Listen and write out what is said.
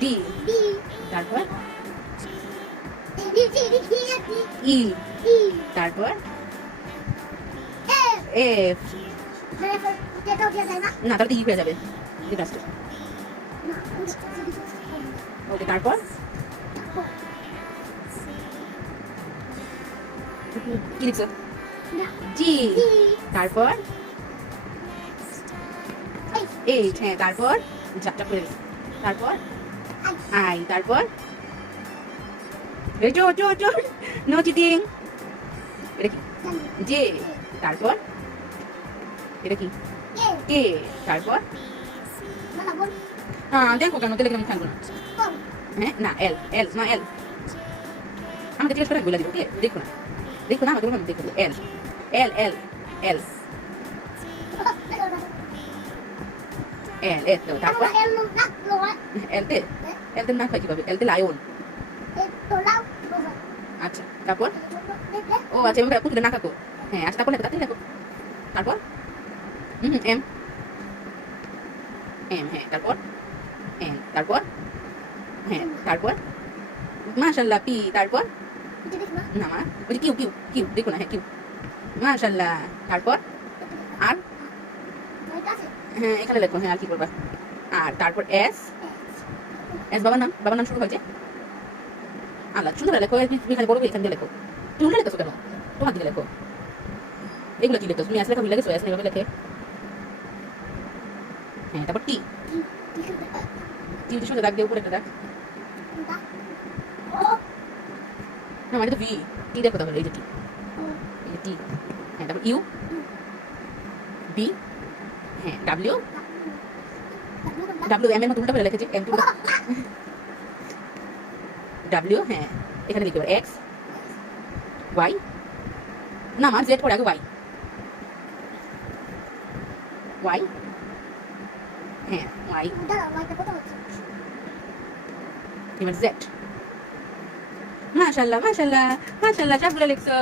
D. তারপর? ই। তারপর? F. না? তাহলে ই হয়ে যাবে। ওকে তারপর? কি লিখছো? জি। তারপর? এইট হ্যাঁ তারপর? চাপটা করে। তারপর? আই তারপর জোর জোর জোর নো চিটিং। এটা কি? জে, তারপর? এটা কি? কে, তারপর? হ্যাঁ দেখো কেন তাহলে কেন থাকব না হ্যাঁ না, এল এল, না, এল। আমাকে জিজ্ঞেস করে বলে দিব, ওকে? দেখো না। দেখো না, আমাকে দেখো, এল এল এল এল। এল এল তো তারপর এল তে এল তে না হয় কীভাবে এল তে লায়ন আচ্ছা তারপর ও আচ্ছা এবার পুতুলে না কাকো হ্যাঁ আচ্ছা তারপর তাড়াতাড়ি লেখো তারপর হুম এম এম হ্যাঁ তারপর এন তারপর হ্যাঁ তারপর মাশাল্লাহ পি তারপর না মা যে কিউ কিউ কিউ দেখো না হ্যাঁ কিউ মাশাল্লাহ তারপর আর হ্যাঁ এখানে লেখো হ্যাঁ আর কি করবা? আর তারপর এস এস বাবার নাম? বাবার নাম শুরু হয়েছে? আল্লাহ, সুন্দর লেখো খালি বড় এখান দিয়ে লেখো। তুমি উল্টে লেখো কেন? তোমার দিকে লেখো। এগুলো কি লেখো তুমি এস লেখা ভুলে এস এভাবে লেখে। হ্যাঁ তারপর টি টি উঠে সোজা দাগ দিয়ে উপরে একটা দাগ। না মানে তো ভি টি দেখো তাহলে, এই যে টি এই যে টি হ্যাঁ তারপর ইউ বি হ্যাঁ ডাব্লিউ ডাব্লিউ এম ডাব্লিউ হ্যাঁ এখানে লিখতে এক্স ওয়াই না জেড পরে আগে ওয়াই ওয়াই হ্যাঁ ওয়াই এবার জেড মাশাল্লাহ মাশাল্লাহ মাশাল্লাহ সবগুলো লিখছো।